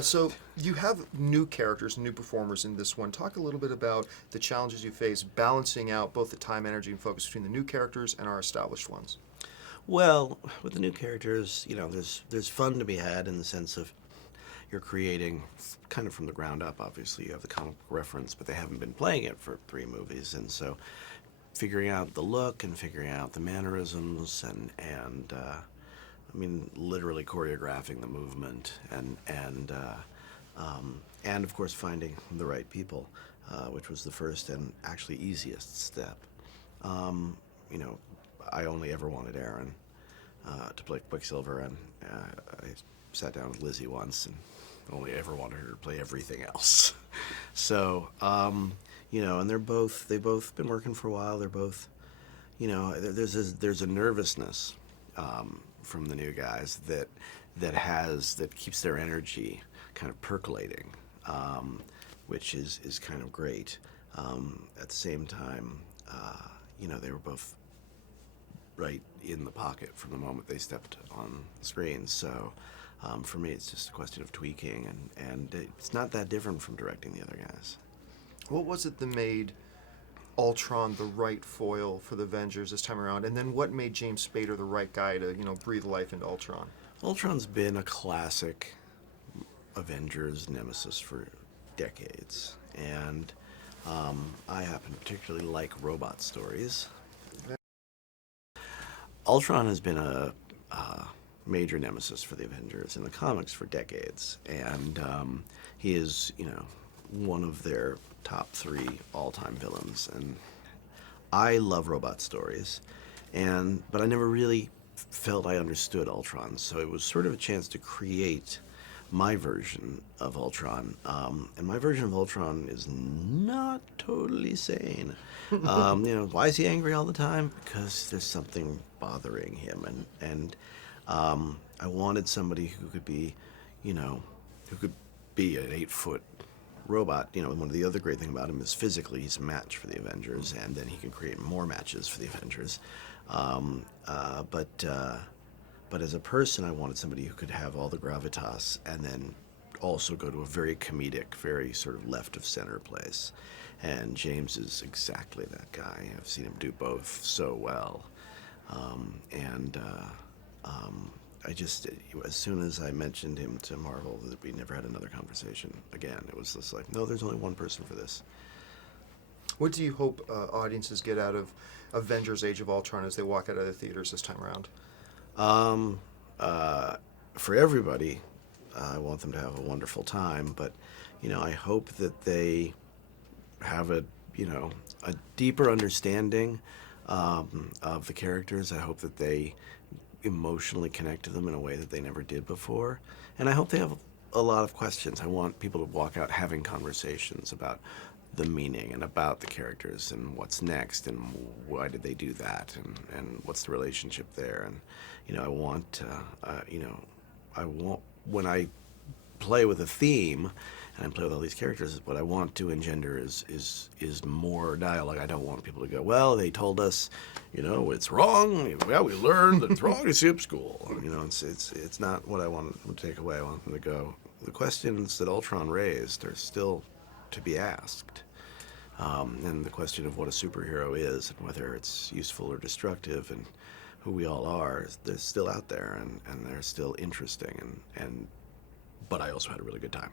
So you have new characters, new performers in this one. Talk a little bit about the challenges you face balancing out both the time, energy, and focus between the new characters and our established ones. Well, with the new characters, there's fun to be had in the sense of you're creating kind of from the ground up. Obviously, you have the comic book reference, but they haven't been playing it for three movies, and so figuring out the look and figuring out the mannerisms and I mean, literally choreographing the movement and of course finding the right people, which was the first and actually easiest step. Um, you know, I only ever wanted Aaron to play Quicksilver, and I sat down with Lizzie once and only ever wanted her to play everything else. So, and they've both been working for a while. They're both, there's a nervousness from the new guys that keeps their energy kind of percolating, which is kind of great. At the same time, they were both right in the pocket from the moment they stepped on the screen. So for me, it's just a question of tweaking, and it's not that different from directing the other guys. What was it that made Ultron the right foil for the Avengers this time around? And then what made James Spader the right guy to, breathe life into Ultron? Ultron's been a classic Avengers nemesis for decades, and I happen to particularly like robot stories. Ultron has been a major nemesis for the Avengers in the comics for decades, and he is, one of their top three all-time villains. And I love robot stories, but I never really felt I understood Ultron, so it was sort of a chance to create my version of Ultron. And my version of Ultron is not totally sane. Why is he angry all the time? Because there's something bothering him, and I wanted somebody who could be, an 8-foot robot. One of the other great things about him is physically he's a match for the Avengers, and then he can create more matches for the Avengers. But as a person, I wanted somebody who could have all the gravitas and then also go to a very comedic, very sort of left of center place. And James is exactly that guy. I've seen him do both so well. I just, as soon as I mentioned him to Marvel, that we never had another conversation again. It was just like, no, there's only one person for this. What do you hope audiences get out of Avengers Age of Ultron as they walk out of the theaters this time around? For everybody, I want them to have a wonderful time, but, I hope that they have a deeper understanding of the characters. I hope that they emotionally connect to them in a way that they never did before. And I hope they have a lot of questions. I want people to walk out having conversations about the meaning and about the characters and what's next and why did they do that and what's the relationship there. And, I want, when I play with a theme and I play with all these characters, what I want to engender is more dialogue. I don't want people to go, well, they told us, it's wrong. Well, we learned that it's wrong to skip school. It's not what I want them to take away. I want them to go, the questions that Ultron raised are still to be asked. And the question of what a superhero is and whether it's useful or destructive and who we all are, they're still out there and they're still interesting. But I also had a really good time.